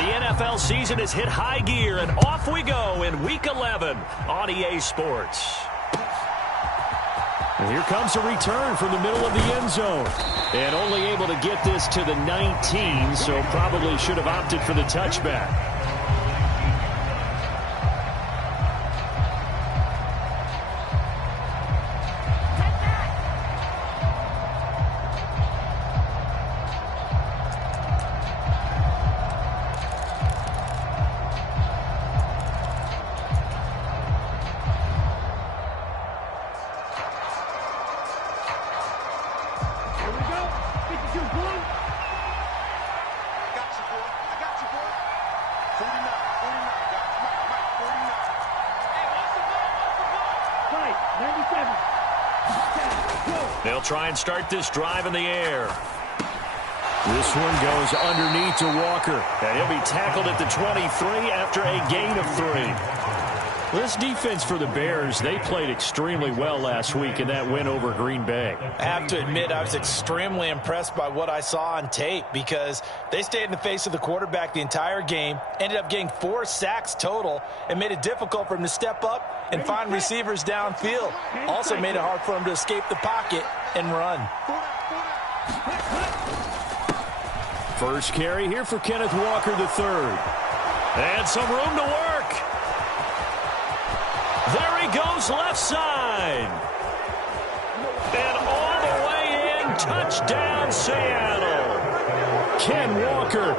The NFL season has hit high gear, and off we go in Week 11 on EA Sports. And here comes a return from the middle of the end zone. And only able to get this to the 19, so probably should have opted for the touchback. They'll try and start this drive in the air. This one goes underneath to Walker. And he'll be tackled at the 23 after a gain of 3. This defense for the Bears, they played extremely well last week in that win over Green Bay. I have to admit, I was extremely impressed by what I saw on tape because they stayed in the face of the quarterback the entire game, ended up getting 4 sacks total, and made it difficult for him to step up and find receivers downfield. Also made it hard for him to escape the pocket and run. First carry here for Kenneth Walker III. And some room to work. There he goes left side. And all the way in, touchdown Seattle. Ken Walker,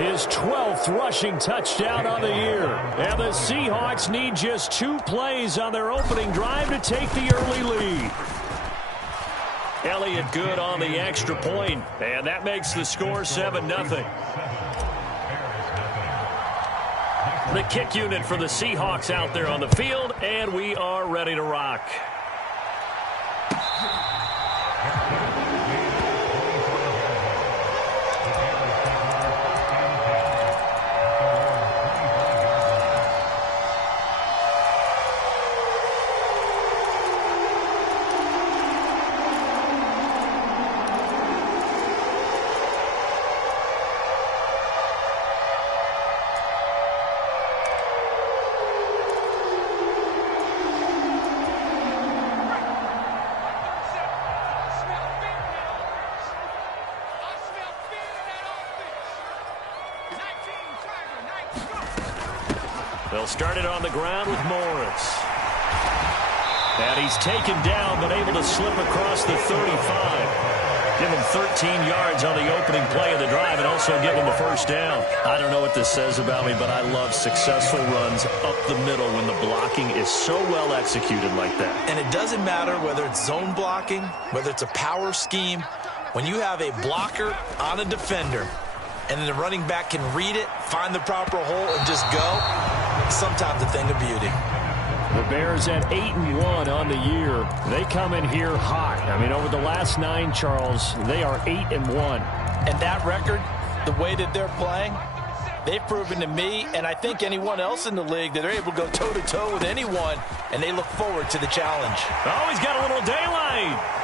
his 12th rushing touchdown on the year. And the Seahawks need just 2 plays on their opening drive to take the early lead. Elliott good on the extra point, and that makes the score 7-0. The kick unit for the Seahawks out there on the field, and we are ready to rock. They'll start it on the ground with Morris. And he's taken down, but able to slip across the 35. Give him 13 yards on the opening play of the drive and also give him a first down. I don't know what this says about me, but I love successful runs up the middle when the blocking is so well executed like that. And it doesn't matter whether it's zone blocking, whether it's a power scheme. When you have a blocker on a defender and then the running back can read it, find the proper hole, and just go, sometimes a thing of beauty. The Bears at 8-1 on the year. They come in here hot. I mean, over the last 9, Charles, they are 8-1. And that record, the way that they're playing, they've proven to me, and I think anyone else in the league, that they're able to go toe-to-toe with anyone, and they look forward to the challenge. Oh, he's got a little daylight.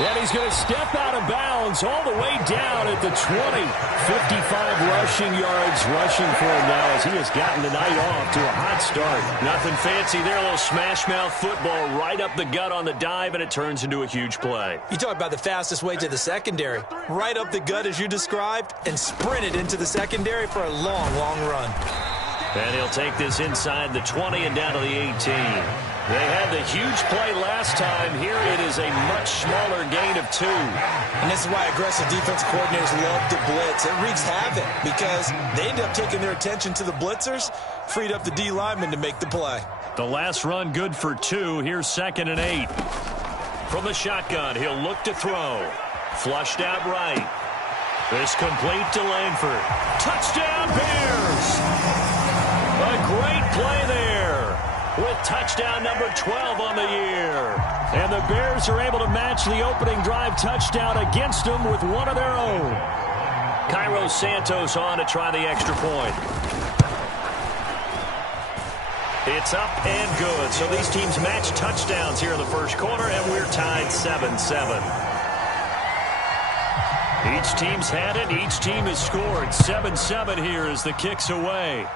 And he's going to step out of bounds all the way down at the 20. 55 rushing yards rushing for him now as he has gotten the night off to a hot start. Nothing fancy there, a little smash mouth football right up the gut on the dive, and it turns into a huge play. You talk about the fastest way to the secondary. Right up the gut as you described and sprinted into the secondary for a long, long run. And he'll take this inside the 20 and down to the 18. They had the huge play last time. Here it is a much smaller gain of 2. And this is why aggressive defense coordinators love to blitz. It wreaks havoc because they end up taking their attention to the blitzers, freed up the D lineman to make the play. The last run good for 2. Here's 2nd and 8. From the shotgun, he'll look to throw. Flushed out right. This complete to Langford. Touchdown Bears! A great play there with touchdown number 12 on the year. And the Bears are able to match the opening drive touchdown against them with one of their own. Cairo Santos on to try the extra point. It's up and good. So these teams match touchdowns here in the first quarter, and we're tied 7-7. Each team's had it. Each team has scored. 7-7 here as the kick's away.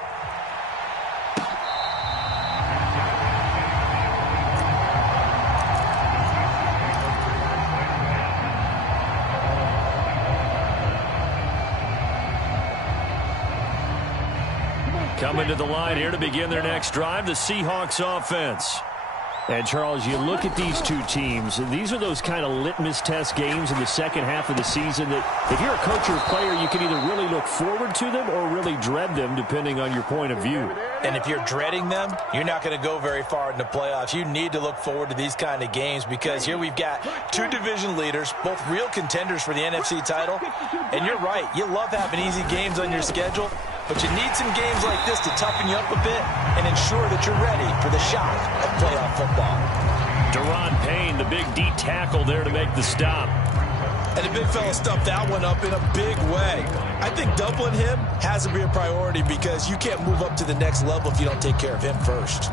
Coming to the line here to begin their next drive, the Seahawks offense. And, Charles, you look at these two teams, and these are those kind of litmus test games in the second half of the season that if you're a coach or a player, you can either really look forward to them or really dread them, depending on your point of view. And if you're dreading them, you're not going to go very far in the playoffs. You need to look forward to these kind of games because here we've got two division leaders, both real contenders for the NFC title. And you're right, you love having easy games on your schedule, but you need some games like this to toughen you up a bit and ensure that you're ready for the shock of playoff football. Daron Payne, the big D tackle there to make the stop. And the big fella stuffed that one up in a big way. I think doubling him has to be a priority because you can't move up to the next level if you don't take care of him first.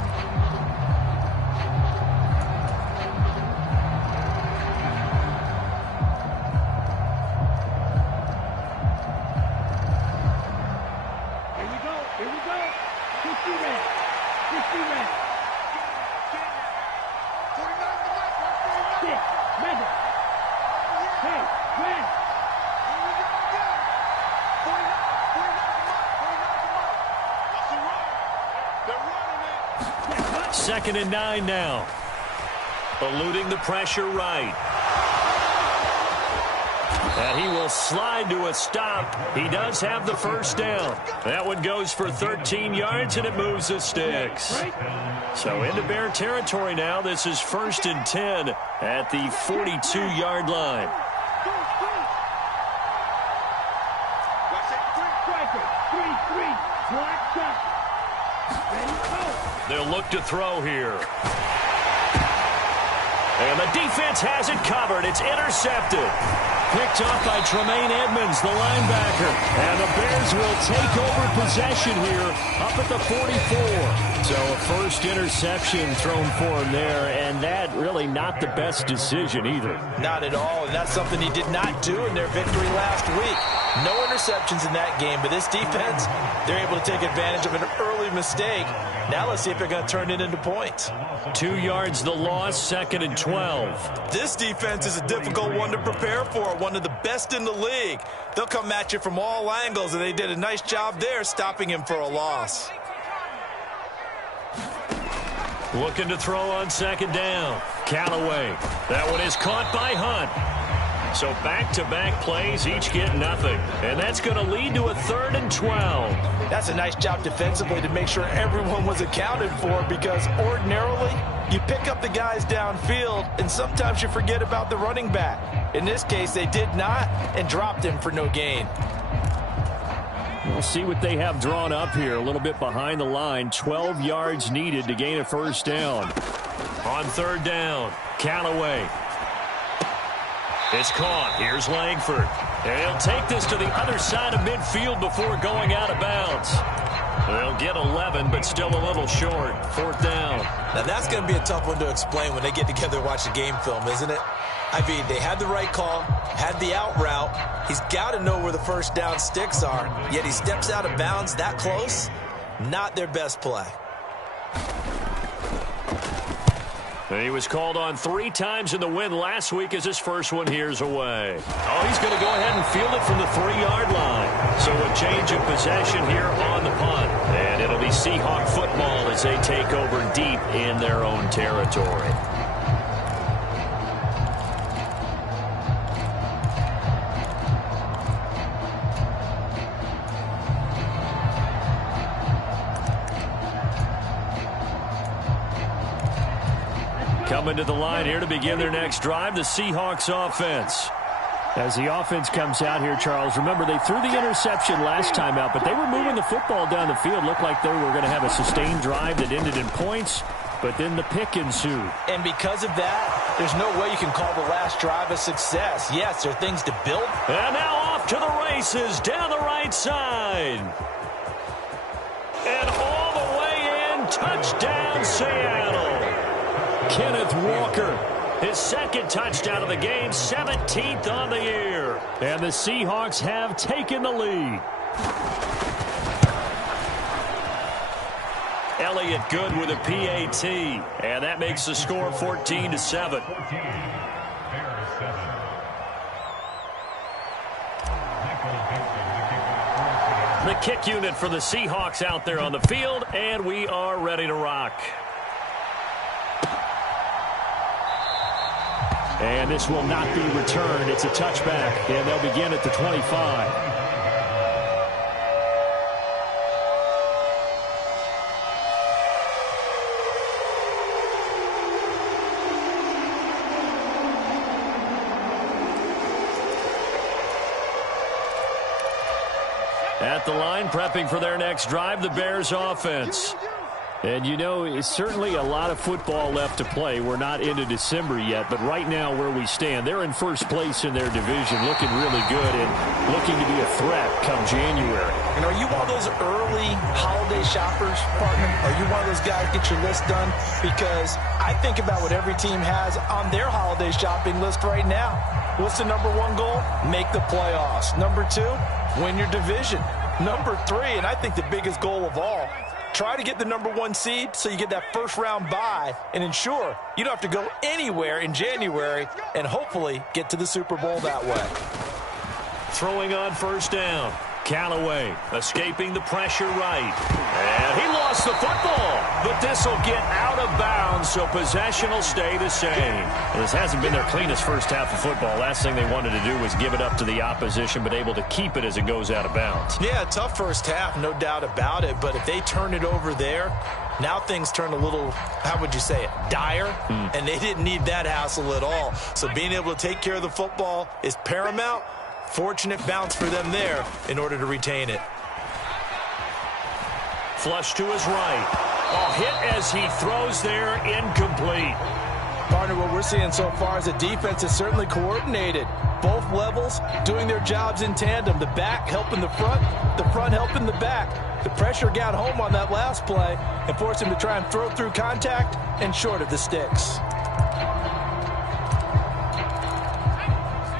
Second and 9 now. Eluding the pressure right. And he will slide to a stop. He does have the first down. That one goes for 13 yards, and it moves the sticks. So into Bear territory now. This is 1st and 10 at the 42-yard line. They'll look to throw here. And the defense has it covered. It's intercepted. Picked off by Tremaine Edmonds, the linebacker. And the Bears will take over possession here up at the 44. So a first interception thrown for him there, and that really not the best decision either. Not at all, and that's something he did not do in their victory last week. No interceptions in that game, but this defense, they're able to take advantage of an early mistake. Now let's see if they're going to turn it into points. 2 yards the loss, 2nd and 12. This defense is a difficult one to prepare for, one of the best in the league. They'll come at you from all angles, and they did a nice job there stopping him for a loss. Looking to throw on 2nd down. Callaway. That one is caught by Hunt. So back-to-back plays, each get nothing. And that's going to lead to a 3rd and 12. That's a nice job defensively to make sure everyone was accounted for because ordinarily you pick up the guys downfield and sometimes you forget about the running back. In this case, they did not and dropped him for no gain. We'll see what they have drawn up here. A little bit behind the line. 12 yards needed to gain a first down. On 3rd down, Callaway. It's caught. Here's Langford. And he'll take this to the other side of midfield before going out of bounds. They'll get 11, but still a little short. 4th down. Now that's going to be a tough one to explain when they get together and watch the game film, isn't it? I mean, they had the right call, had the out route. He's got to know where the first down sticks are, yet he steps out of bounds that close. Not their best play. And he was called on 3 times in the win last week as his first one here's away. Oh, he's going to go ahead and field it from the 3-yard line. So a change of possession here on the punt. And it'll be Seahawk football as they take over deep in their own territory. Coming to the line here to begin their next drive, the Seahawks offense. As the offense comes out here, Charles, remember they threw the interception last time out, but they were moving the football down the field. Looked like they were going to have a sustained drive that ended in points, but then the pick ensued. And because of that, there's no way you can call the last drive a success. Yes, there are things to build. And now off to the races down the right side. And all the way in, touchdown Seattle. Kenneth Walker His second touchdown of the game, 17th on the year. And the Seahawks have taken the lead. Elliott good with a PAT. And that makes the score 14-7. The kick unit for the Seahawks out there on the field, and we are ready to rock. And this will not be returned. It's a touchback, and they'll begin at the 25. At the line, prepping for their next drive, the Bears offense. And, you know, it's certainly a lot of football left to play. We're not into December yet, but right now where we stand, they're in first place in their division, looking really good and looking to be a threat come January. And are you one of those early holiday shoppers, partner? Are you one of those guys get your list done? Because I think about what every team has on their holiday shopping list right now. What's the number one goal? Make the playoffs. Number two, win your division. Number three, and I think the biggest goal of all, try to get the number one seed so you get that first round bye and ensure you don't have to go anywhere in January and hopefully get to the Super Bowl that way. Throwing on first down. Callaway escaping the pressure right. And he lost the football. But this will get out of bounds, so possession will stay the same. Well, this hasn't been their cleanest first half of football. Last thing they wanted to do was give it up to the opposition, but able to keep it as it goes out of bounds. Yeah, tough first half, no doubt about it. But if they turn it over there, now things turn a little, how would you say it, dire? And they didn't need that hassle at all. So being able to take care of the football is paramount. Fortunate bounce for them there in order to retain it. Flush to his right. A hit as he throws there, incomplete. Partner, what we're seeing so far is the defense is certainly coordinated. Both levels doing their jobs in tandem. The back helping the front helping the back. The pressure got home on that last play and forced him to try and throw through contact and short of the sticks.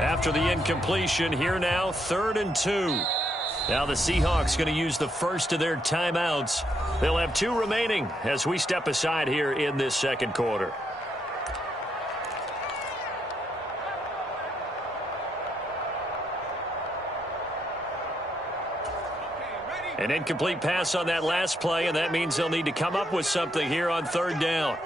After the incompletion, here now, 3rd and 2. Now the Seahawks going to use the first of their timeouts. They'll have 2 remaining as we step aside here in this second quarter. An incomplete pass on that last play, and that means they'll need to come up with something here on 3rd down.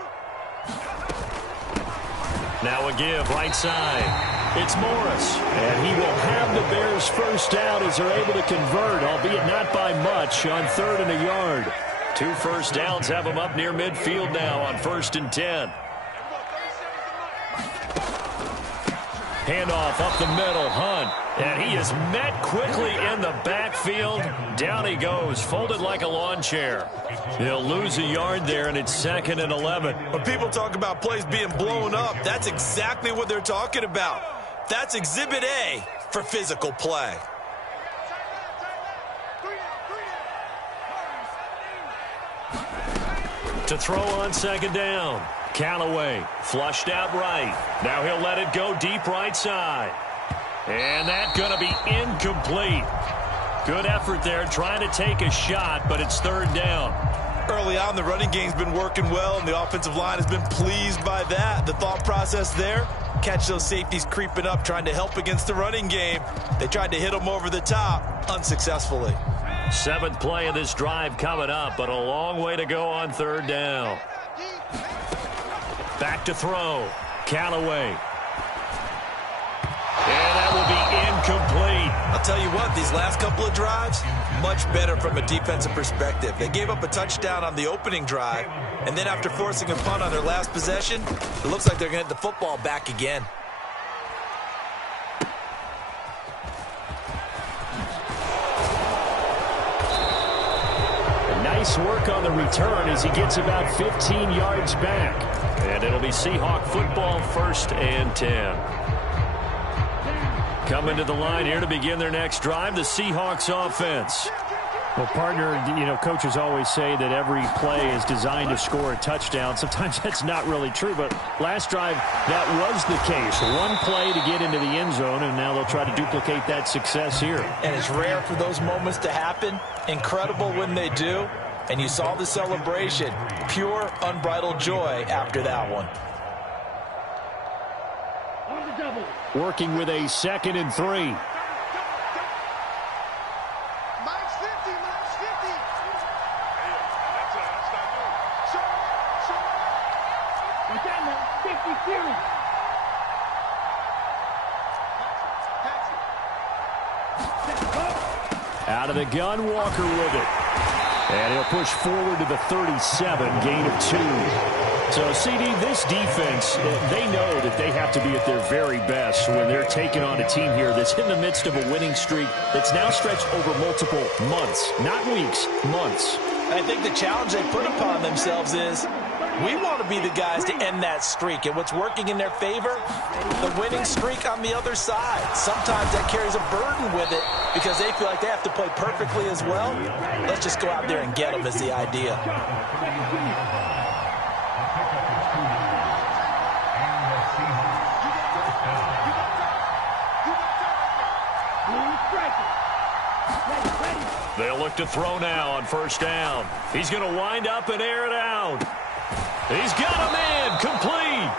Now a give, right side. It's Morris, and he will have the Bears first down as they're able to convert, albeit not by much, on 3rd and a yard. 2 first downs have them up near midfield now on 1st and 10. Handoff up the middle, Hunt. And he is met quickly in the backfield. Down he goes, folded like a lawn chair. He'll lose a yard there, and it's 2nd and 11. When people talk about plays being blown up, that's exactly what they're talking about. That's Exhibit A for physical play. To throw on 2nd down. Callaway flushed out right. Now he'll let it go deep right side. And that's going to be incomplete. Good effort there trying to take a shot, but it's 3rd down. Early on, the running game's been working well, and the offensive line has been pleased by that. The thought process there, catch those safeties creeping up, trying to help against the running game. They tried to hit them over the top, unsuccessfully. 7th play of this drive coming up, but a long way to go on 3rd down. Back to throw. Callaway. And that will be incomplete. I'll tell you what, these last couple of drives, much better from a defensive perspective. They gave up a touchdown on the opening drive, and then after forcing a punt on their last possession, it looks like they're going to get the football back again. Nice work on the return as he gets about 15 yards back. And it'll be Seahawk football, 1st and 10. Coming to the line here to begin their next drive, the Seahawks offense. Well, partner, coaches always say that every play is designed to score a touchdown. Sometimes that's not really true, but last drive, that was the case. One play to get into the end zone, and now they'll try to duplicate that success here. And it's rare for those moments to happen. Incredible when they do. And you saw the celebration. Pure, unbridled joy after that one. Working with a 2nd and 3. Out of the gun, Walker with it. And he'll push forward to the 37, gain of 2. So, CD, this defense, they know that they have to be at their very best when they're taking on a team here that's in the midst of a winning streak that's now stretched over multiple months, not weeks, months. I think the challenge they put upon themselves is we want to be the guys to end that streak. And what's working in their favor? The winning streak on the other side. Sometimes that carries a burden with it because they feel like they have to play perfectly as well. Let's just go out there and get them is the idea. They'll look to throw now on 1st down. He's going to wind up and air it out. He's got a man complete.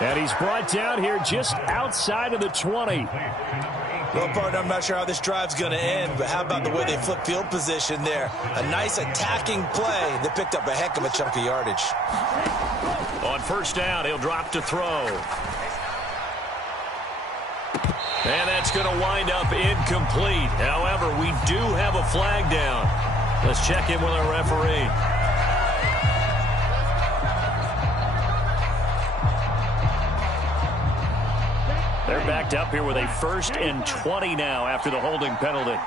And he's brought down here just outside of the 20. Well, partner, I'm not sure how this drive's going to end, but how about the way they flip field position there? A nice attacking play. They picked up a heck of a chunk of yardage. On 1st down, he'll drop to throw. And that's going to wind up incomplete. However, we do have a flag down. Let's check in with our referee. They're backed up here with a 1st and 20 now after the holding penalty.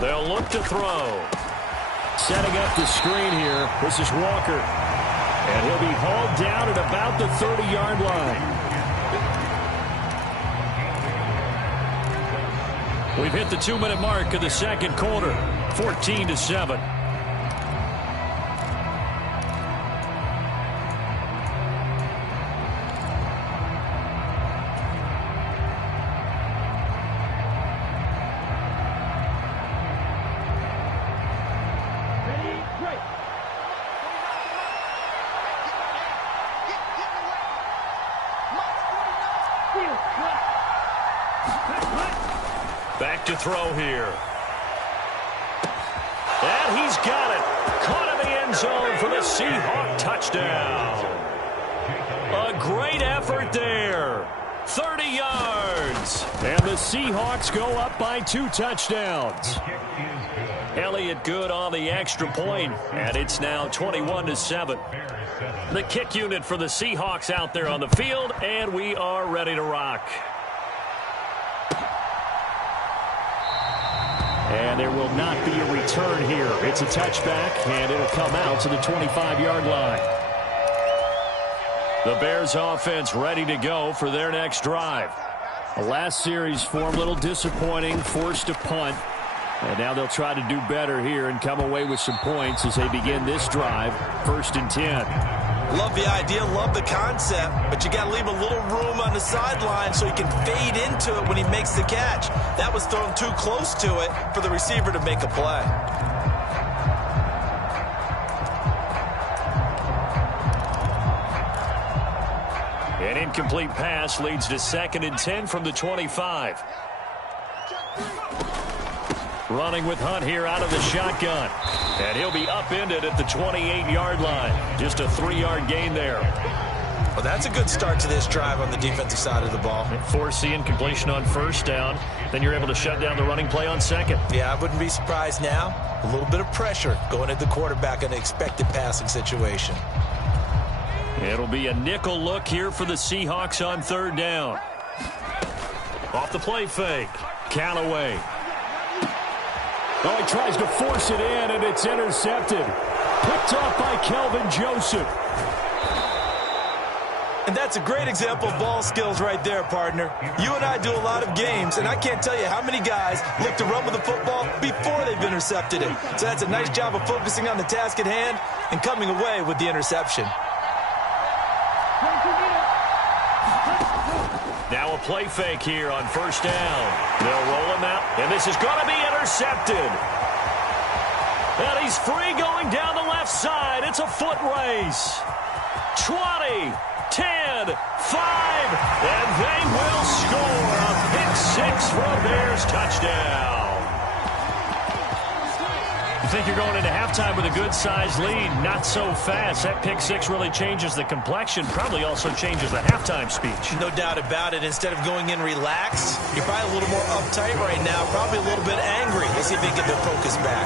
They'll look to throw. Setting up the screen here. This is Walker. And he'll be hauled down at about the 30-yard line. We've hit the 2-minute mark of the 2nd quarter. 14-7. Back to throw here. And he's got it. Caught in the end zone for the Seahawk touchdown. A great effort there. 30 yards. And the Seahawks go up by 2 touchdowns. Elliott good on the extra point, and it's now 21-7. The kick unit for the Seahawks out there on the field, and we are ready to rock. And there will not be a return here. It's a touchback, and it'll come out to the 25-yard line. The Bears offense ready to go for their next drive. The last series form a little disappointing, forced a punt. And now they'll try to do better here and come away with some points as they begin this drive, 1st and 10. Love the idea, love the concept, but you got to leave a little room on the sideline so he can fade into it when he makes the catch. That was thrown too close to it for the receiver to make a play. An incomplete pass leads to 2nd and 10 from the 25. Running with Hunt here out of the shotgun. And he'll be upended at the 28-yard line. Just a 3-yard gain there. Well, that's a good start to this drive on the defensive side of the ball. Force the incompletion on 1st down. Then you're able to shut down the running play on 2nd. Yeah, I wouldn't be surprised now. A little bit of pressure going at the quarterback in an expected passing situation. It'll be a nickel look here for the Seahawks on 3rd down. Off the play fake. Callaway. Oh, he tries to force it in, and it's intercepted. Picked off by Kelvin Joseph. And that's That's a great example of ball skills right there, partner. You and I do a lot of games, and I can't tell you how many guys look to run with the football before they've intercepted it. So that's a nice job of focusing on the task at hand and coming away with the interception. Now a play fake here on first down. They'll roll him out, and this is going to be intercepted. And he's free going down the left side. It's a foot race. 20, 10, 5, and they will score a pick six for a Bears touchdown. You think you're going into halftime with a good-sized lead, not so fast. That pick six really changes the complexion, probably also changes the halftime speech. No doubt about it. Instead of going in relaxed, you're probably a little more uptight right now, probably a little bit angry. Let's see if they get their focus back.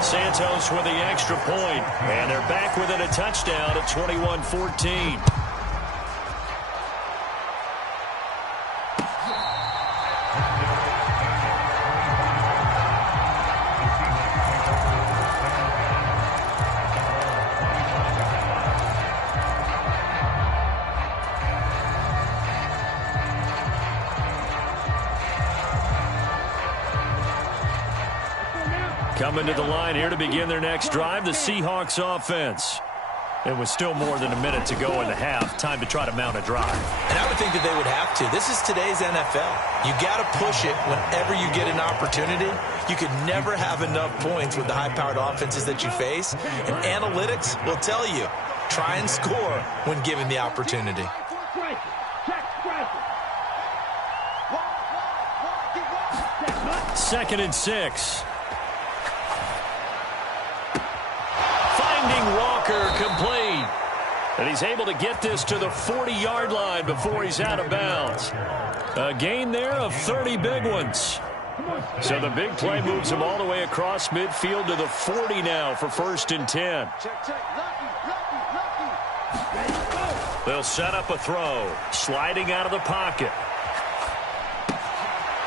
Santos with the extra point, and they're back within a touchdown at 21-14. Coming to the line here to begin their next drive, the Seahawks offense. And with still more than a minute to go in the half, time to try to mount a drive. And I would think that they would have to. This is today's NFL. You got to push it whenever you get an opportunity. You could never have enough points with the high-powered offenses that you face. And analytics will tell you, try and score when given the opportunity. Second and 6. Walker complete. And he's able to get this to the 40-yard line before he's out of bounds. A gain there of 30 big ones. So the big play moves him all the way across midfield to the 40 now for first and 10. They'll set up a throw. Sliding out of the pocket.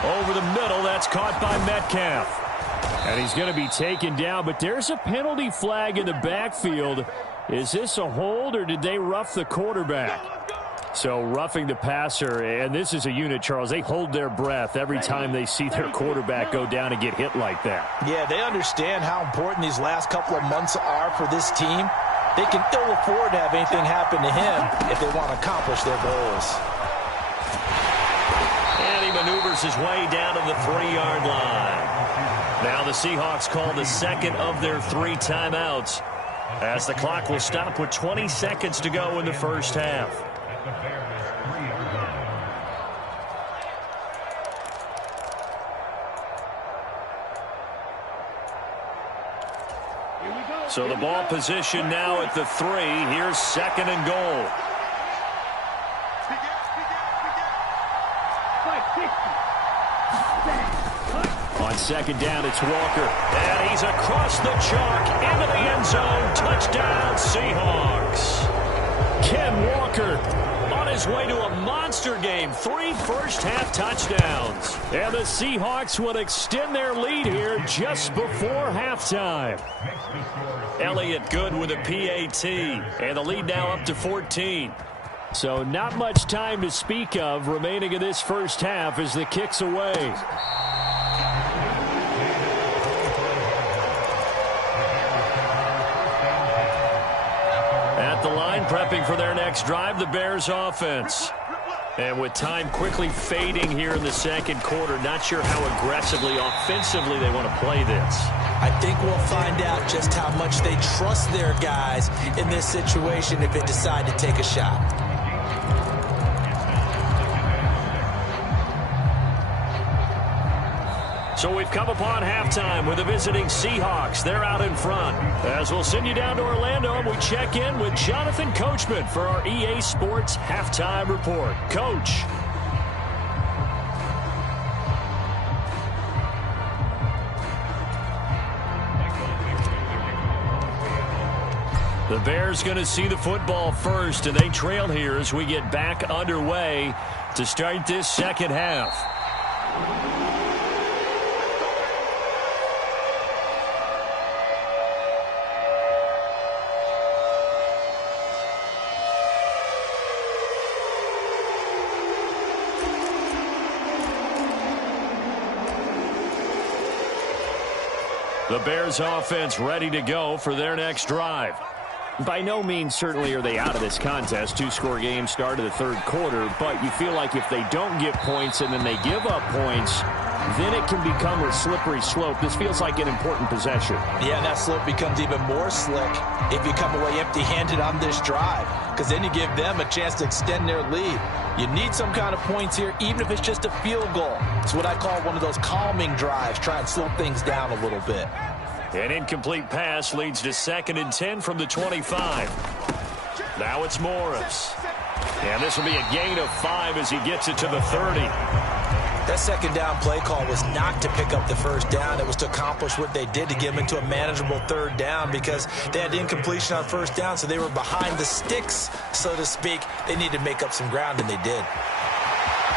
Over the middle, that's caught by Metcalf. And he's going to be taken down, but there's a penalty flag in the backfield. Is this a hold, or did they rough the quarterback? So roughing the passer, and this is a unit, Charles. They hold their breath every time they see their quarterback go down and get hit like that. Yeah, they understand how important these last couple of months are for this team. They can ill afford to have anything happen to him if they want to accomplish their goals. And he maneuvers his way down to the 3-yard line. Now the Seahawks call the second of their 3 timeouts as the clock will stop with 20 seconds to go in the first half. So the ball position now at the 3. Here's second and goal. On second down, it's Walker. And he's across the chalk into the end zone. Touchdown, Seahawks. Ken Walker on his way to a monster game. 3 first-half touchdowns. And the Seahawks will extend their lead here just before halftime. Elliott good with a PAT. And the lead now up to 14. So not much time to speak of remaining in this first half as the kick's away. At the line, prepping for their next drive, the Bears offense. And with time quickly fading here in the second quarter, not sure how aggressively, offensively they want to play this. I think we'll find out just how much they trust their guys in this situation if they decide to take a shot. So we've come upon halftime with the visiting Seahawks. They're out in front. As we'll send you down to Orlando, and we check in with Jonathan Coachman for our EA Sports Halftime Report. Coach. The Bears going to see the football first, and they trail here as we get back underway to start this second half. The Bears offense ready to go for their next drive. By no means certainly are they out of this contest. Two-score game start of the third quarter, but you feel like if they don't get points and then they give up points, then it can become a slippery slope. This feels like an important possession. Yeah, and that slope becomes even more slick if you come away empty-handed on this drive, because then you give them a chance to extend their lead. You need some kind of points here, even if it's just a field goal. It's what I call one of those calming drives. Try and slow things down a little bit. An incomplete pass leads to 2nd and 10 from the 25. Now it's Morris. And this will be a gain of 5 as he gets it to the 30. That second down play call was not to pick up the first down. It was to accomplish what they did to get them into a manageable third down because they had incompletion on first down, so they were behind the sticks, so to speak. They needed to make up some ground, and they did.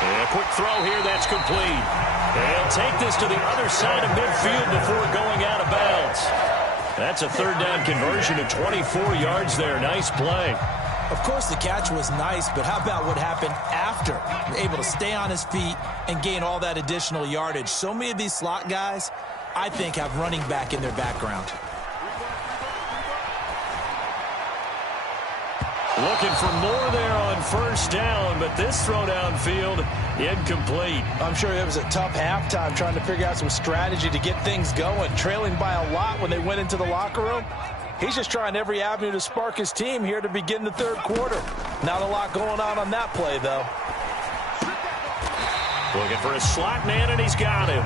And a quick throw here, that's complete. They'll take this to the other side of midfield before going out of bounds. That's a third down conversion of 24 yards there. Nice play. Of course, the catch was nice, but how about what happened after? Able to stay on his feet and gain all that additional yardage. So many of these slot guys, I think, have running back in their background. Looking for more there on first down, but this throw downfield incomplete. I'm sure it was a tough halftime trying to figure out some strategy to get things going, trailing by a lot when they went into the locker room. He's just trying every avenue to spark his team here to begin the third quarter. Not a lot going on that play, though. Looking for a slot man, and he's got him.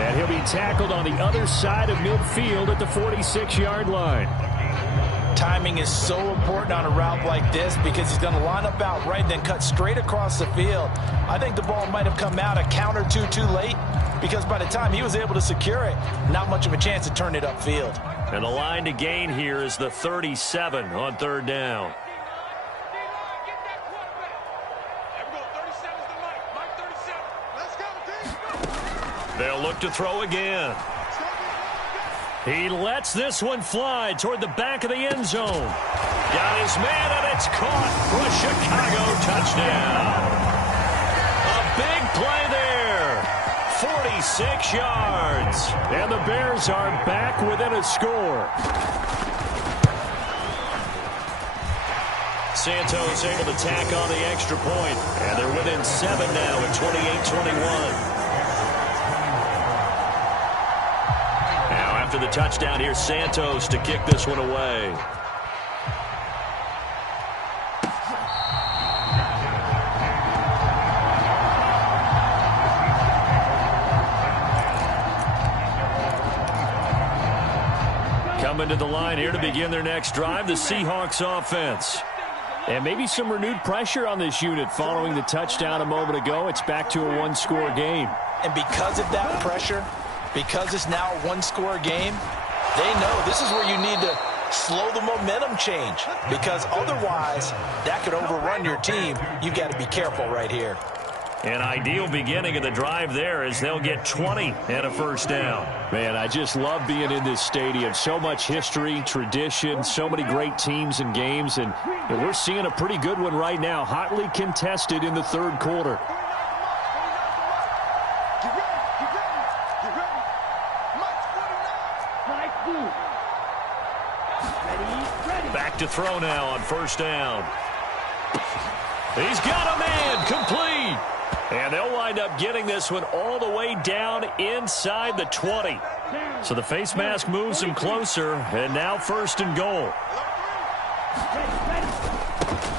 And he'll be tackled on the other side of midfield at the 46-yard line. Timing is so important on a route like this because he's going to line up out right and then cut straight across the field. I think the ball might have come out a count or two too late because by the time he was able to secure it, not much of a chance to turn it upfield. And the line to gain here is the 37 on third down. They'll look to throw again. He lets this one fly toward the back of the end zone. Got his man, and it's caught for a Chicago touchdown. A big play there. 46 yards. And the Bears are back within a score. Santos able to tack on the extra point. And they're within 7 now at 28-21. After the touchdown, here's Santos to kick this one away. Coming to the line here to begin their next drive, the Seahawks offense. And maybe some renewed pressure on this unit following the touchdown a moment ago. It's back to a one-score game. And because of that pressure, because it's now a one-score game, they know this is where you need to slow the momentum change because otherwise that could overrun your team. You've got to be careful right here. An ideal beginning of the drive there as they'll get 20 and a first down. Man, I just love being in this stadium. So much history, tradition, so many great teams and games, and we're seeing a pretty good one right now, hotly contested in the third quarter. Back to throw now on first down. He's got a man, complete. And they'll wind up getting this one all the way down inside the 20. So the face mask moves him closer, and now first and goal.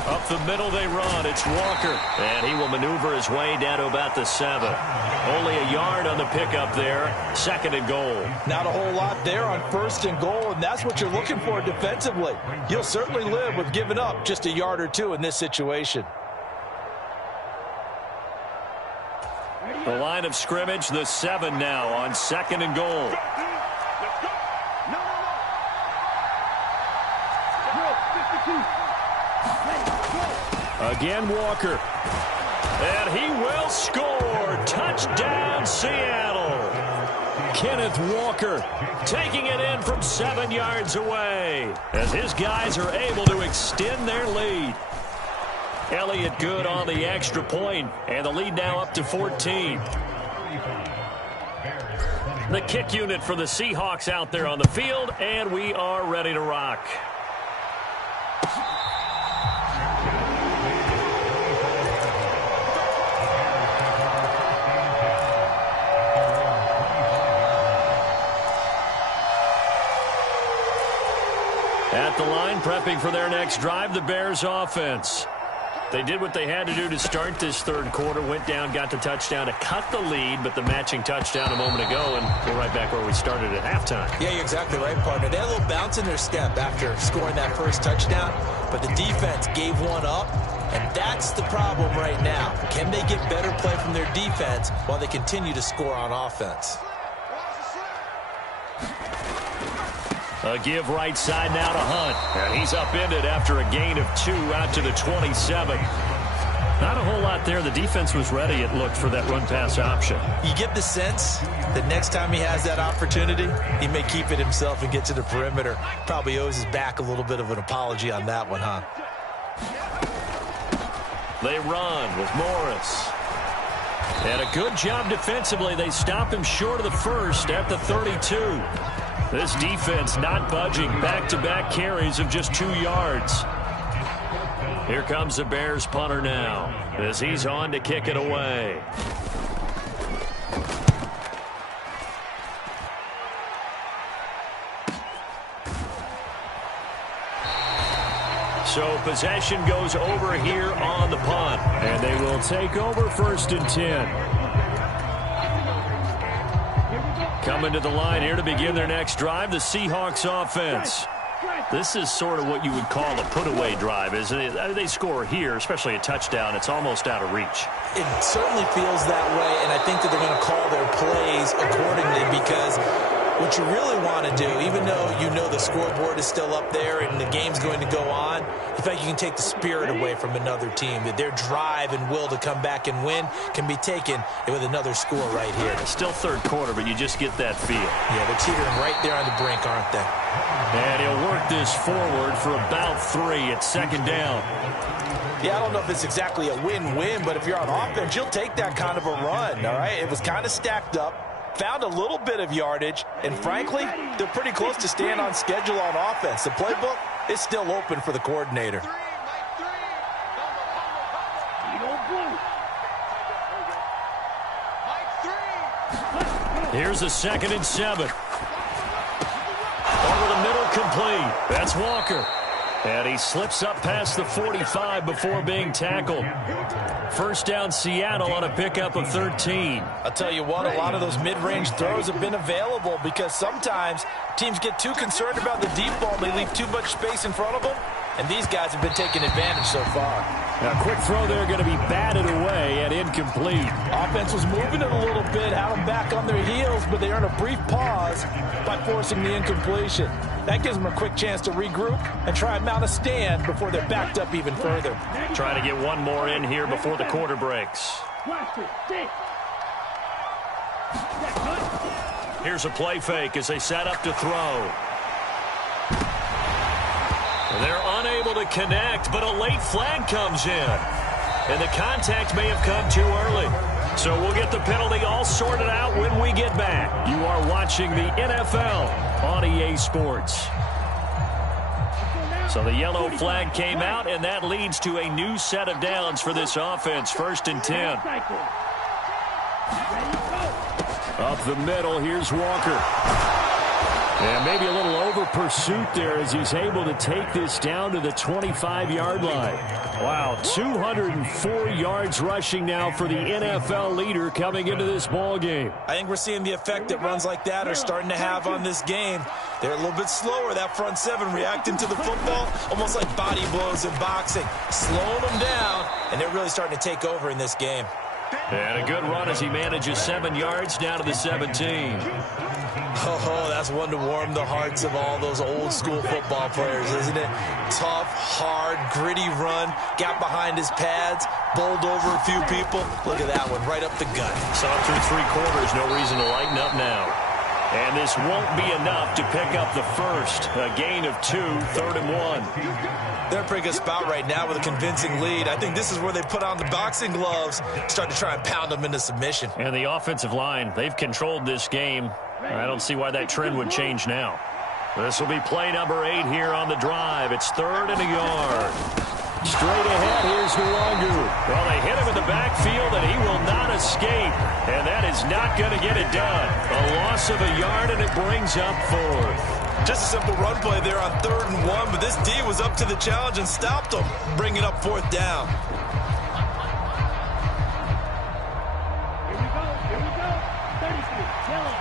Up the middle they run. It's Walker. And he will maneuver his way down to about the 7. Only a yard on the pickup there. 2nd and goal. Not a whole lot there on 1st and goal, and that's what you're looking for defensively. You'll certainly live with giving up just a yard or two in this situation. The line of scrimmage, the 7 now on 2nd and goal. Again, Walker. And he will score. Touchdown, Seattle. Kenneth Walker taking it in from 7 yards away as his guys are able to extend their lead. Elliott good on the extra point, and the lead now up to 14. The kick unit for the Seahawks out there on the field, and we are ready to rock. At the line, prepping for their next drive, the Bears offense. They did what they had to do to start this third quarter, went down, got the touchdown to cut the lead, but the matching touchdown a moment ago, and we're right back where we started at halftime. Yeah, you're exactly right, partner. They had a little bounce in their step after scoring that first touchdown, but the defense gave one up, and that's the problem right now. Can they get better play from their defense while they continue to score on offense? A give right side now to Hunt. And he's upended after a gain of 2 out to the 27. Not a whole lot there. The defense was ready, it looked, for that run-pass option. You get the sense that next time he has that opportunity, he may keep it himself and get to the perimeter. Probably owes his back a little bit of an apology on that one, huh? They run with Morris. And a good job defensively. They stop him short of the first at the 32. This defense not budging. Back-to-back carries of just 2 yards. Here comes the Bears punter now as he's on to kick it away. So possession goes over here on the punt. And they will take over 1st and 10. Coming to the line here to begin their next drive, the Seahawks offense. This is sort of what you would call a put-away drive, isn't it? They score here, especially a touchdown. It's almost out of reach. It certainly feels that way, and I think that they're going to call their plays accordingly because what you really want to do, even though you know the scoreboard is still up there and the game's going to go on, in fact, you can take the spirit away from another team. That their drive and will to come back and win can be taken with another score right here. It's still third quarter, but you just get that feel. Yeah, they're teetering right there on the brink, aren't they? And he'll work this forward for about 3 at 2nd down. Yeah, I don't know if it's exactly a win-win, but if you're on offense, you'll take that kind of a run, all right? It was kind of stacked up. Found a little bit of yardage, and frankly, they're pretty close to staying on schedule on offense. The playbook is still open for the coordinator. Here's a 2nd and 7. Over the middle, complete. That's Walker. And he slips up past the 45 before being tackled. 1st down, Seattle on a pickup of 13. I'll tell you what, a lot of those mid-range throws have been available because sometimes teams get too concerned about the deep ball. They leave too much space in front of them, and these guys have been taking advantage so far. Now, quick throw there going to be batted away and incomplete. Offense was moving it a little bit, had them back on their heels, but they earned a brief pause by forcing the incompletion. That gives them a quick chance to regroup and try and mount a stand before they're backed up even further. Trying to get one more in here before the quarter breaks. Here's a play fake as they set up to throw. They're unable to connect, but a late flag comes in. And the contact may have come too early. So we'll get the penalty all sorted out when we get back. You are watching the NFL on EA Sports. So the yellow flag came out, and that leads to a new set of downs for this offense. 1st and 10. Up the middle, here's Walker. And maybe a little over pursuit there as he's able to take this down to the 25-yard line. Wow, 204 yards rushing now for the NFL leader coming into this ball game. I think we're seeing the effect that runs like that are starting to have on this game. They're a little bit slower, that front seven, reacting to the football, almost like body blows in boxing, slowing them down, and they're really starting to take over in this game. And a good run as he manages 7 yards down to the 17. Oh, that's one to warm the hearts of all those old school football players, isn't it? Tough, hard, gritty run, got behind his pads, bowled over a few people. Look at that one, right up the gut. Saw through 3 quarters, no reason to lighten up now. And this won't be enough to pick up the first. A gain of 2, 3rd and 1. They're in a pretty good spot right now with a convincing lead. I think this is where they put on the boxing gloves, start to try and pound them into submission. And the offensive line, they've controlled this game. I don't see why that trend would change now. This will be play number 8 here on the drive. It's 3rd and a yard. Straight ahead, here's Nwangwu. Well, they hit him in the backfield, and he will not escape. And that is not going to get it done. A loss of a yard, and it brings up 4th. Just a simple run play there on 3rd and 1, but this D was up to the challenge and stopped them, bringing up 4th down. Here we go. 33, yellow.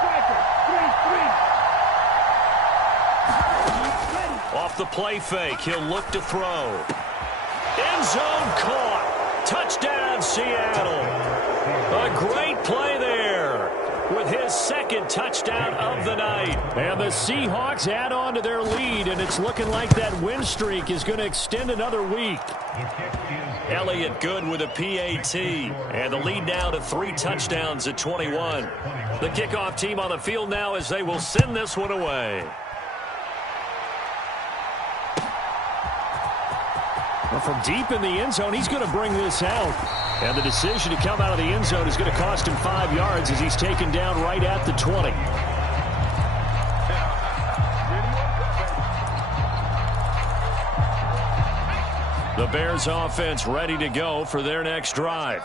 Striker, 3-3. Off the play fake, he'll look to throw. End zone caught. Touchdown, Seattle. A great play there with his 2nd touchdown of the night. And the Seahawks add on to their lead, and it's looking like that win streak is going to extend another week. Elliott good with a PAT. And the lead now to 3 touchdowns at 21. The kickoff team on the field now as they will send this one away. Well, from deep in the end zone, he's going to bring this out. And the decision to come out of the end zone is going to cost him 5 yards as he's taken down right at the 20. The Bears offense ready to go for their next drive.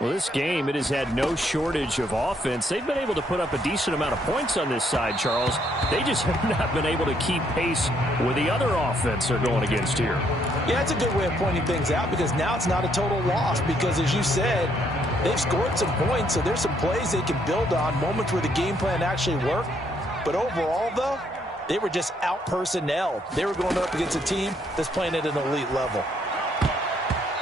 Well, this game, it has had no shortage of offense. They've been able to put up a decent amount of points on this side, Charles. They just have not been able to keep pace with the other offense they're going against here. Yeah, it's a good way of pointing things out because now it's not a total loss because, as you said, they've scored some points, so there's some plays they can build on, moments where the game plan actually worked. But overall, though, they were just out-personnelled. They were going up against a team that's playing at an elite level.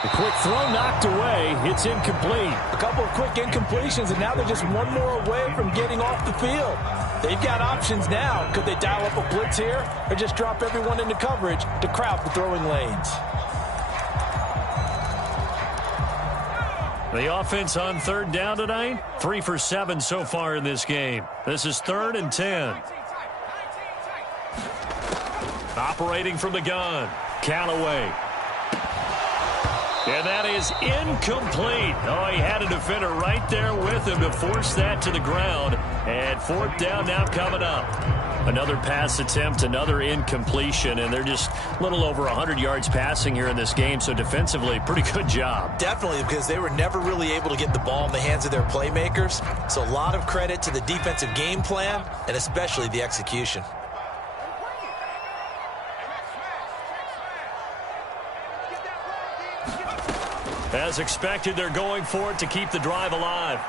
The quick throw knocked away. It's incomplete. A couple of quick incompletions, and now they're just one more away from getting off the field. They've got options now. Could they dial up a blitz here or just drop everyone into coverage to crowd the throwing lanes? The offense on 3rd down tonight, 3 for 7 so far in this game. This is 3rd and 10. Operating from the gun, Callaway. And that is incomplete. Oh, he had a defender right there with him to force that to the ground. And 4th down now coming up. Another pass attempt, another incompletion, and they're just a little over 100 yards passing here in this game. So defensively, pretty good job. Definitely, because they were never really able to get the ball in the hands of their playmakers. So a lot of credit to the defensive game plan and especially the execution. As expected, they're going for it to keep the drive alive.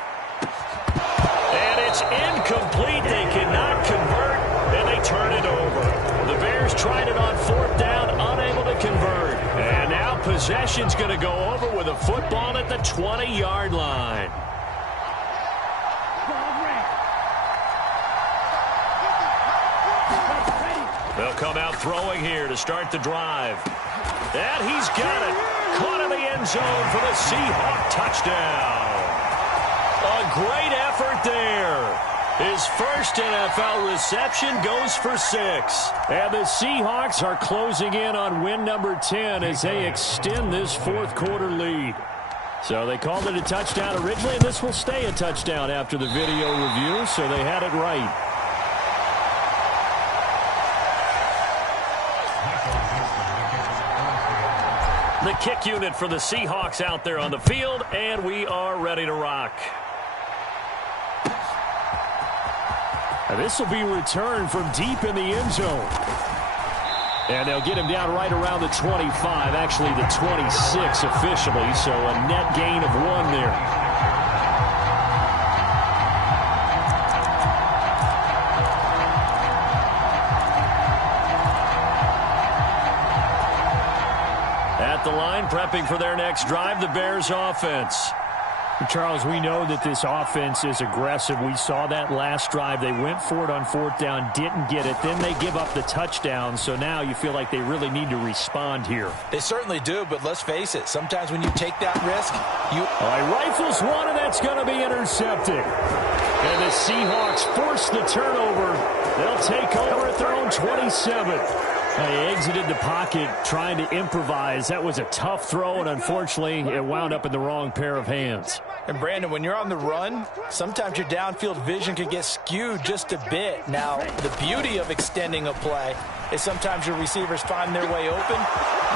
And it's incomplete. They cannot convert, and they turn it over. The Bears tried it on 4th down, unable to convert. And now possession's going to go over with a football at the 20-yard line. They'll come out throwing here to start the drive. And he's got it. Caught in the end zone for the Seahawk touchdown. A great effort there. His first NFL reception goes for 6. And the Seahawks are closing in on win number 10 as they extend this 4th quarter lead. So they called it a touchdown originally, and this will stay a touchdown after the video review, so they had it right. The kick unit for the Seahawks out there on the field, and we are ready to rock. And this will be returned from deep in the end zone. And they'll get him down right around the 25, actually the 26 officially, so a net gain of 1 there. The line prepping for their next drive, the Bears offense. Charles, we know that this offense is aggressive. We saw that last drive. They went for it on 4th down, didn't get it. Then they give up the touchdown. So now you feel like they really need to respond here. They certainly do, but let's face it. Sometimes when you take that risk, you... All right, rifles one, and that's going to be intercepted. And the Seahawks force the turnover. They'll take over at their own 27. They exited the pocket trying to improvise. That was a tough throw, and unfortunately, it wound up in the wrong pair of hands. And, Brandon, when you're on the run, sometimes your downfield vision can get skewed just a bit. Now, the beauty of extending a play is sometimes your receivers find their way open,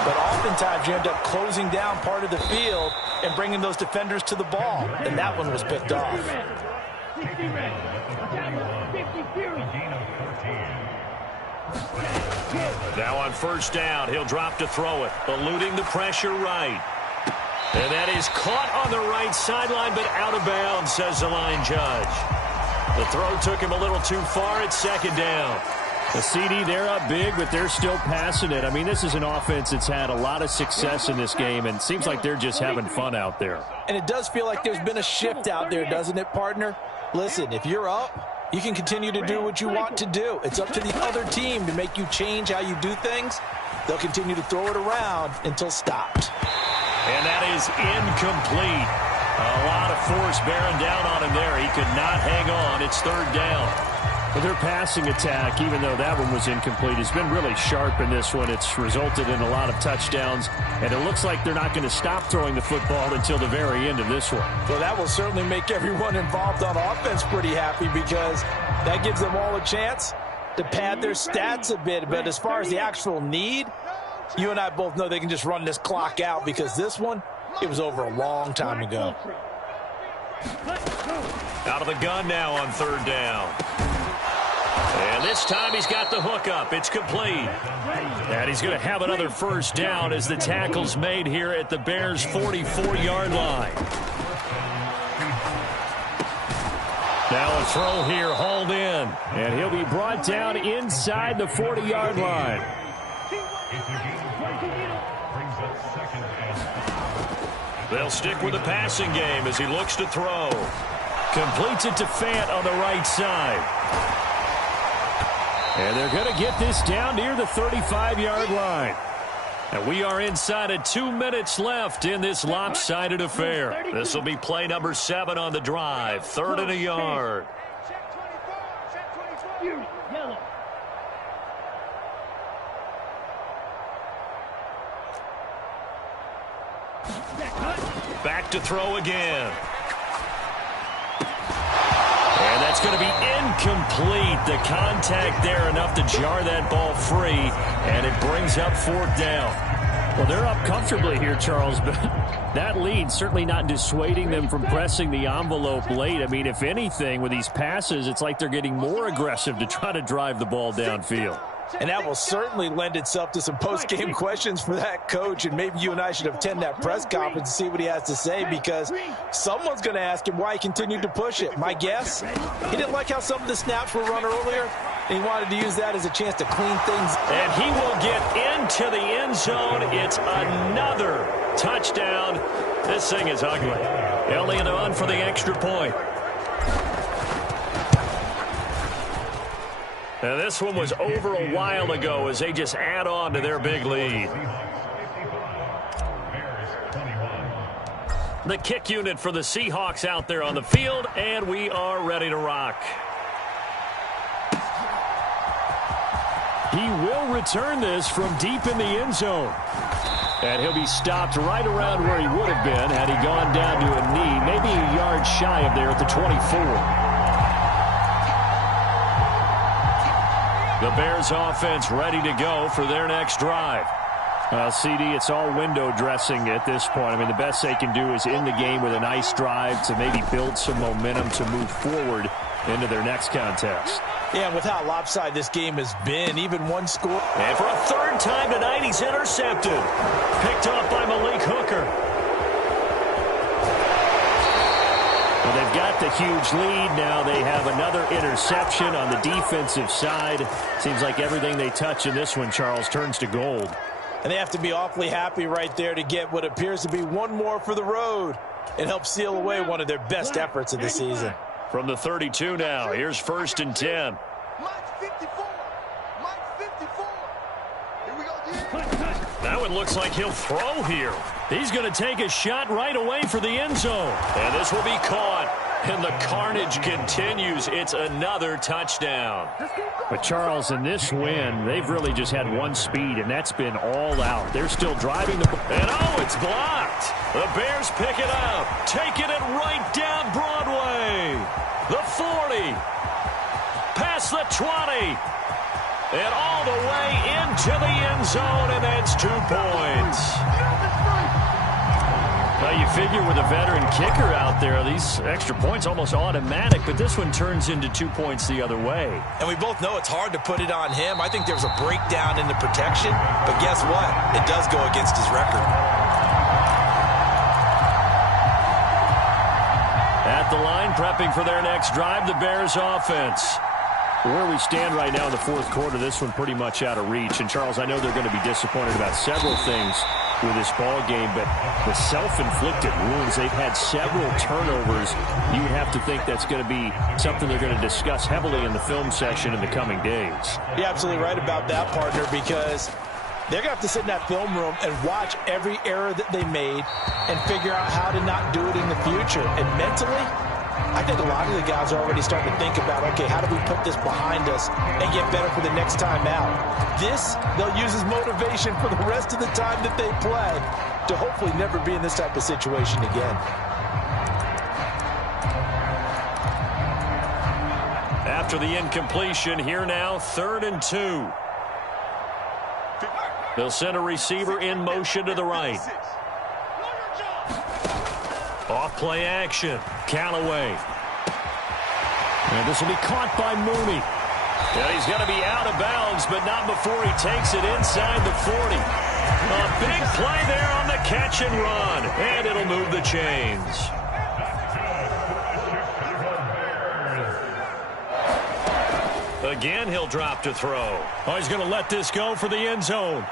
but oftentimes you end up closing down part of the field and bringing those defenders to the ball, and that one was picked off. 50 ready. 50 fury. Now on 1st down, he'll drop to throw it, eluding the pressure right. And that is caught on the right sideline, but out of bounds, says the line judge. The throw took him a little too far at 2nd down. The CD, they're up big, but they're still passing it. I mean, this is an offense that's had a lot of success in this game, and it seems like they're just having fun out there. And it does feel like there's been a shift out there, doesn't it, partner? Listen, if you're up, you can continue to do what you want to do. It's up to the other team to make you change how you do things. They'll continue to throw it around until stopped. And that is incomplete. A lot of force bearing down on him there. He could not hang on. It's 3rd down. But their passing attack, even though that one was incomplete, has been really sharp in this one. It's resulted in a lot of touchdowns, and it looks like they're not going to stop throwing the football until the very end of this one. Well, that will certainly make everyone involved on offense pretty happy because that gives them all a chance to pad their stats a bit. But as far as the actual need, you and I both know they can just run this clock out because this one, it was over a long time ago. Out of the gun now on 3rd down. And this time he's got the hook up. It's complete. And he's going to have another 1st down as the tackle's made here at the Bears' 44-yard line. Now a throw here hauled in. And he'll be brought down inside the 40-yard line. They'll stick with the passing game as he looks to throw. Completes it to Fant on the right side. And they're going to get this down near the 35-yard line. And we are inside of 2 minutes left in this lopsided affair. This will be play number 7 on the drive. 3rd and a yard. Back to throw again. And that's going to be incomplete. The contact there enough to jar that ball free, and it brings up 4th down. Well, they're up comfortably here, Charles, but that lead certainly not dissuading them from pressing the envelope late. I mean, if anything, with these passes, it's like they're getting more aggressive to try to drive the ball downfield. And that will certainly lend itself to some post-game questions for that coach, and maybe you and I should attend that press conference and see what he has to say, because someone's going to ask him why he continued to push it. My guess, he didn't like how some of the snaps were run earlier, and he wanted to use that as a chance to clean things. And he will get into the end zone. It's another touchdown. This thing is ugly. Elliott on for the extra point. And this one was over a while ago as they just add on to their big lead. The kick unit for the Seahawks out there on the field, and we are ready to rock. He will return this from deep in the end zone. And he'll be stopped right around where he would have been had he gone down to a knee, maybe a yard shy of there at the 24. The Bears offense ready to go for their next drive. CD, it's all window dressing at this point. I mean, the best they can do is end the game with a nice drive to maybe build some momentum to move forward into their next contest. Yeah, with how lopsided this game has been, even one score. And for a 3rd time tonight, he's intercepted. Picked off by Malik Hooker. Well, they've got the huge lead. Now they have another interception on the defensive side. Seems like everything they touch in this one, Charles, turns to gold. And they have to be awfully happy right there to get what appears to be one more for the road and help seal away one of their best efforts of the season. From the 32 now, here's 1st and 10. Mike 54. Mike 54. Here we go, That one looks like he'll throw here. He's going to take a shot right away for the end zone. And this will be caught. And the carnage continues. It's another touchdown. But Charles, in this win, they've really just had one speed, and that's been all out. They're still driving the ball. And oh, it's blocked. The Bears pick it up, taking it right down Broadway. The 40, past the 20, and all the way into the end zone, and that's 2 points. Well, you figure with a veteran kicker out there, these extra points almost automatic, but this one turns into 2 points the other way. And we both know it's hard to put it on him. I think there's a breakdown in the protection, but guess what? It does go against his record. At the line, prepping for their next drive, the Bears offense. Where we stand right now in the fourth quarter, this one pretty much out of reach. And, Charles, I know they're going to be disappointed about several things with this ball game, but the self-inflicted wounds, they've had several turnovers. You have to think that's going to be something they're going to discuss heavily in the film session in the coming days. You're absolutely right about that, partner, because they're going to have to sit in that film room and watch every error that they made and figure out how to not do it in the future. And mentally, I think a lot of the guys are already starting to think about, okay, how do we put this behind us and get better for the next time out? This, they'll use as motivation for the rest of the time that they play to hopefully never be in this type of situation again. After the incompletion, here now, 3rd and 2. They'll send a receiver in motion to the right. Off play action. Callaway. And this will be caught by Mooney. Yeah, he's going to be out of bounds, but not before he takes it inside the 40. A big play there on the catch and run, and it'll move the chains. Again, he'll drop to throw. Oh, he's going to let this go for the end zone.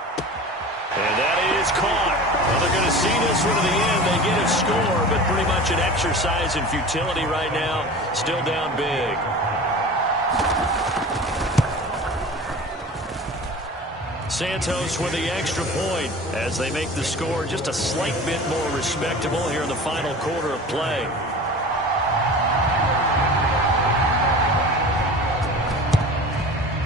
And that is caught. Well, they're going to see this one to the end. They get a score, but pretty much an exercise in futility right now. Still down big. Santos with the extra point as they make the score just a slight bit more respectable here in the final quarter of play.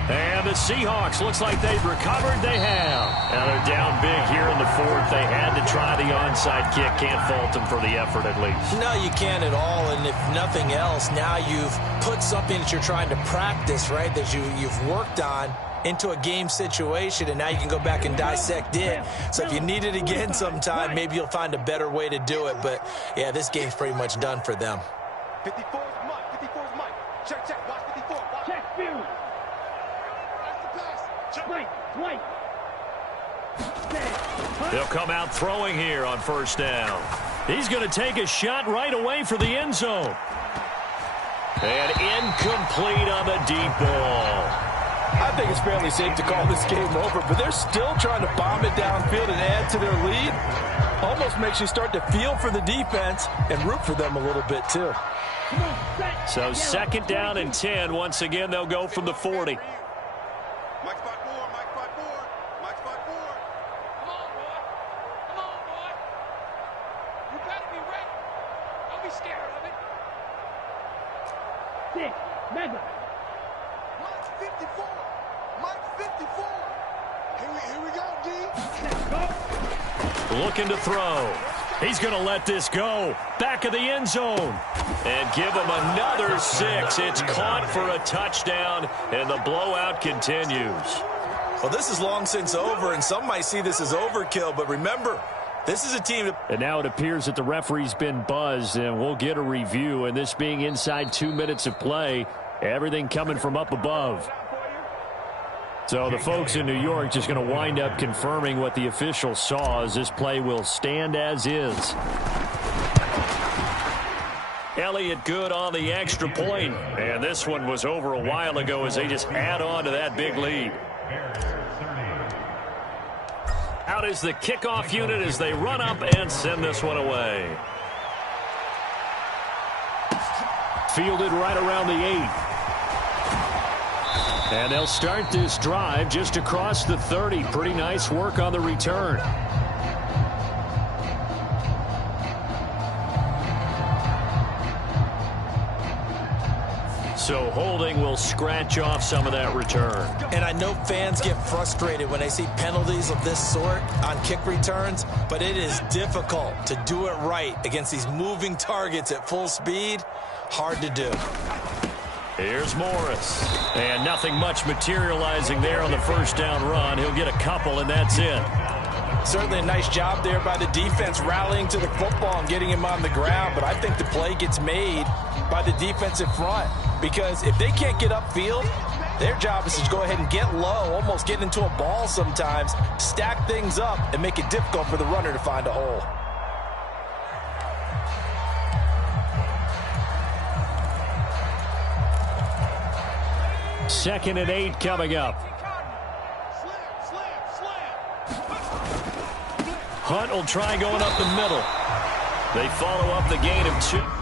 And the Seahawks, looks like they've recovered. They have. Now they're down big here in the fourth. They had to try the onside kick. Can't fault them for the effort at least. No, you can't at all. And if nothing else, now you've put something that you're trying to practice, right, that you've worked on into a game situation, and now you can go back and dissect it. So if you need it again sometime, maybe you'll find a better way to do it. But, yeah, this game's pretty much done for them. 54 is Mike. 54 is Mike. Check, check. Watch 54. Watch. Check, Fury. That's the pass. Check. Right. They'll come out throwing here on 1st down. He's going to take a shot right away for the end zone. And incomplete on the deep ball. I think it's fairly safe to call this game over, but they're still trying to bomb it downfield and add to their lead. Almost makes you start to feel for the defense and root for them a little bit, too. So 2nd down and 10. Once again, they'll go from the 40. Mike spot 4. Mike spot 4. Mike spot 4. Come on, boy. Come on, boy. You better be ready. Don't be scared of it. 6. Mega. Mike 54. Mike 54. Here we go, D. Looking to throw. He's going to let this go. Back of the end zone. And give him another 6. It's caught for a touchdown, and the blowout continues. Well, this is long since over, and some might see this as overkill, but remember, this is a team that... And now it appears that the referee's been buzzed, and we'll get a review. And this being inside 2 minutes of play, everything coming from up above. So the folks in New York just going to wind up confirming what the officials saw, as this play will stand as is. Elliott good on the extra point. And this one was over a while ago as they just add on to that big lead. out is the kickoff unit as they run up and send this one away. Fielded right around the 8. And they'll start this drive just across the 30. Pretty nice work on the return. So holding will scratch off some of that return. And I know fans get frustrated when they see penalties of this sort on kick returns, but it is difficult to do it right against these moving targets at full speed. Hard to do. Here's Morris. And nothing much materializing there on the first down run. He'll get a couple, and that's it. Certainly a nice job there by the defense rallying to the football and getting him on the ground, but I think the play gets made by the defensive front because if they can't get upfield, their job is to go ahead and get low, almost get into a ball sometimes, stack things up, and make it difficult for the runner to find a hole. Second and 8 coming up. Hunt will try going up the middle. They follow up the gain of 2.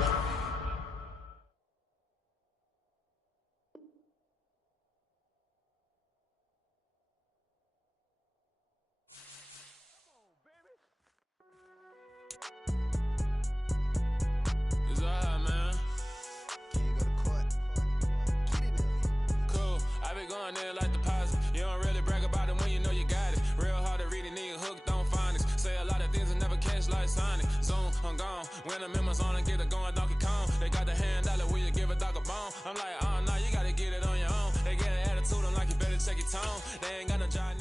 When I'm in my zone and get it going Donkey Kong. They got the hand dollar, will you give a dog a bone? I'm like, oh no, you gotta get it on your own. They get an attitude, I'm like, you better check your tone. They ain't got no job.